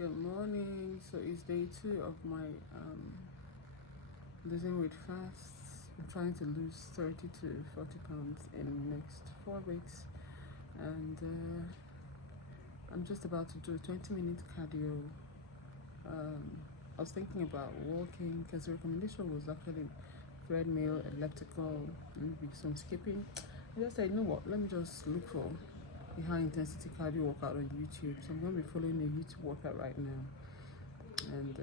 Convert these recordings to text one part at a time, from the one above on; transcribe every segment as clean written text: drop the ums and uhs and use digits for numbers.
Good morning. So it's day 2 of my losing weight fast. I'm trying to lose 30 to 40 pounds in the next 4 weeks, and I'm just about to do a 20-minute cardio. I was thinking about walking because the recommendation was actually treadmill, elliptical, maybe some skipping. I just said, you know what, let me just look for a high intensity cardio workout on YouTube. So I'm going to be following a YouTube workout right now, and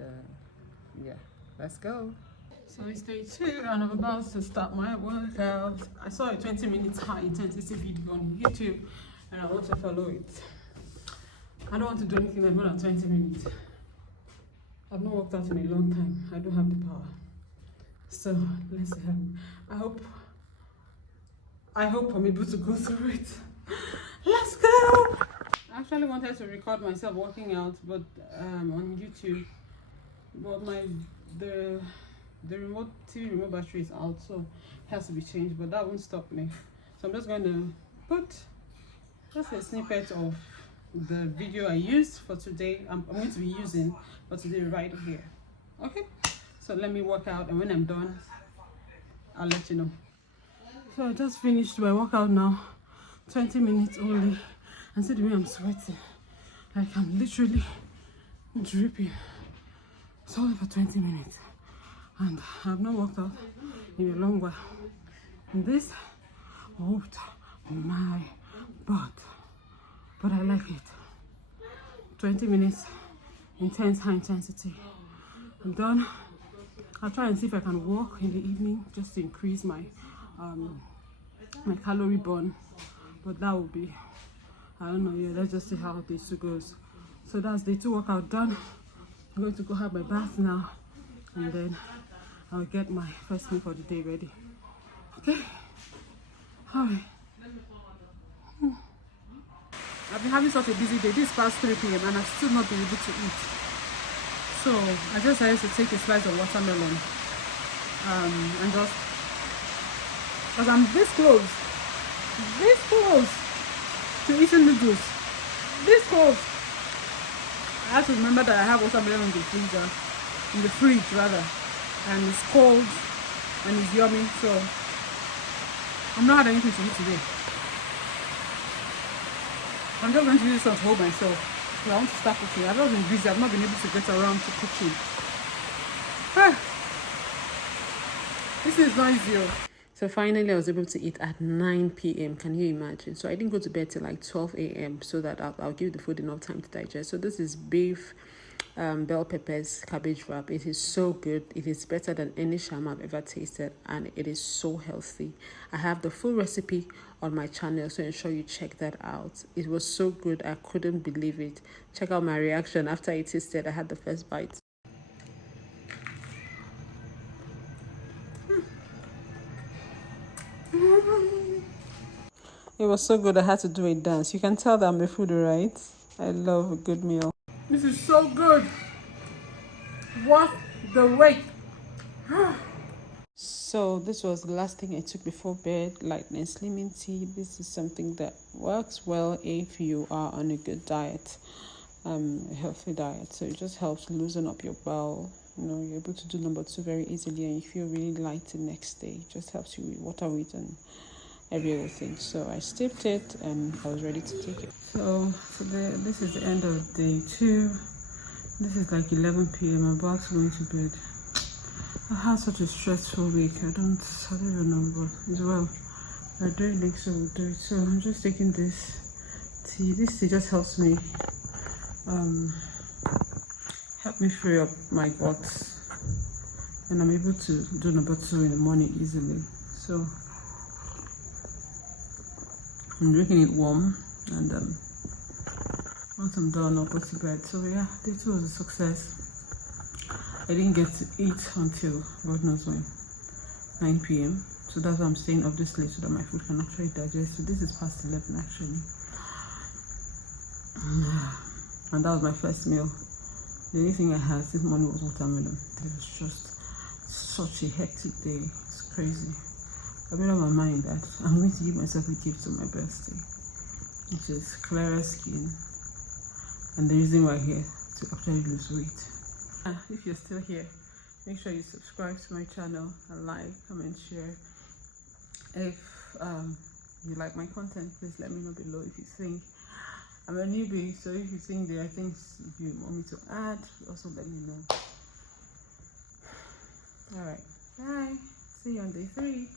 yeah, let's go. So it's day 2 and I'm about to start my workout. I saw a 20-minute high intensity video on YouTube and I want to follow it. I don't want to do anything like more than 20 minutes. I've not worked out in a long time. I don't have the power. So let's see how. I hope I'm able to go through it. Let's go! I actually wanted to record myself working out, but on YouTube, but the TV remote battery is out, so it has to be changed. But that won't stop me. So I'm just going to put just a snippet of the video I used for today. I'm going to be using for today right here. Okay, so let me work out, and when I'm done, I'll let you know. So I just finished my workout now. 20 minutes only, and see the way I'm sweating, like I'm literally dripping. It's only for 20 minutes and I've not worked out in a long while, and this whooped my butt, but I like it. 20 minutes intense high intensity. I'm done. I'll try and see if I can walk in the evening just to increase my my calorie burn. But that will be, I don't know, yeah, let's just see how day 2 goes. So that's day 2 workout done. I'm going to go have my bath now, and then I'll get my first meal for the day ready. Okay? Alright. I've been having such a busy day. This is past 3 p.m. and I've still not been able to eat. So I just decided to take a slice of watermelon. And just, because I'm this close to eating noodles, this close. I have to remember that I have watermelon in the freezer, in the fridge rather, and it's cold and it's yummy. So I'm not having anything to eat today. I'm just going to use this one to hold myself. So I want to start cooking. I've not been busy. I've not been able to get around to cooking. This is not easy. So finally, I was able to eat at 9 p.m. Can you imagine? So I didn't go to bed till like 12 a.m. so that I'll give the food enough time to digest. So this is beef, bell peppers, cabbage wrap. It is so good. It is better than any shawarma I've ever tasted, and it is so healthy. I have the full recipe on my channel, so ensure you check that out. It was so good. I couldn't believe it. Check out my reaction after I tasted. I had the first bite. It was so good I had to do a dance. You can tell that I'm a foodie, right? I love a good meal. This is so good. What the wait. So this was the last thing I took before bed, lightning slimming tea. This is something that works well if you are on a good diet, a healthy diet. So it just helps loosen up your bowel. You know, you're able to do number 2 very easily, and you feel really light the next day. It just helps you with water weight and every other thing. So I steeped it and I was ready to take it. So this is the end of day 2. This is like 11 p.m. I'm about to go into bed. I had such a stressful week. I don't even know, but as well, I don't think so. We'll do it. So I'm just taking this tea. This tea just helps me help me free up my guts, and I'm able to do number 2 in the morning easily. So I'm drinking it warm, and once I'm done, I'll go to bed. So yeah, day 2 was a success. I didn't get to eat until God knows when, 9 p.m. So that's why I'm staying up this late, so that my food can actually digest. So this is past 11 actually, and that was my first meal. The only thing I had this morning was watermelon. It was just such a hectic day. It's crazy. I made up my mind that I'm going to give myself a gift on my birthday, which is clearer skin. And the reason we're here to actually lose weight. If you're still here, make sure you subscribe to my channel and like, comment, share. If you like my content, please let me know below. If you think I'm a newbie, so if you think there are things you want me to add, also let me know. All right, bye. See you on day 3.